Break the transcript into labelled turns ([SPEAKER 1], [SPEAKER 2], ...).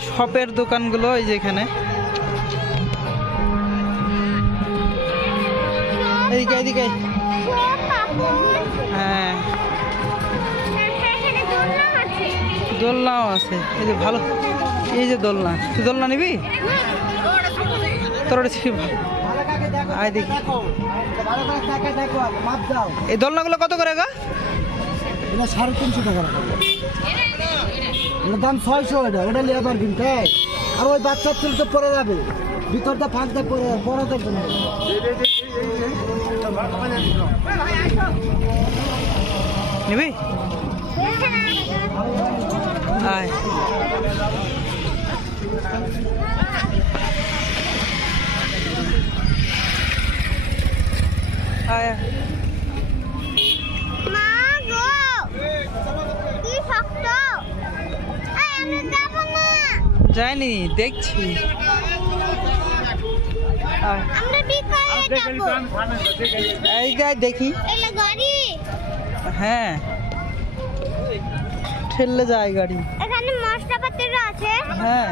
[SPEAKER 1] শপের দোকানগুলো এই যে এখানে। এদিকে হ্যাঁ। দোলনাও আছে। এই যে ভালো। এই যে দোলনা। তুই দোলনা নিবি? তোর আয় দেখি। এই দোলনাগুলো কত করে গা?
[SPEAKER 2] সাড়ে তিনশো টাকা। দাম ছয়শো এটা ওটা নিয়ে পারবেন তাই আর ওই বাচ্চার চুল তো পরে যাবে। ভিতরটা ফাঁকটা পরে বড় দেখবে না
[SPEAKER 1] নিবি? আয়। আয়। যাইনি দেখছি। দেখি। হ্যাঁ। ঠেললে যায় গাড়ি।
[SPEAKER 3] এখানে মশলাপাতিরও আছে।
[SPEAKER 1] হ্যাঁ।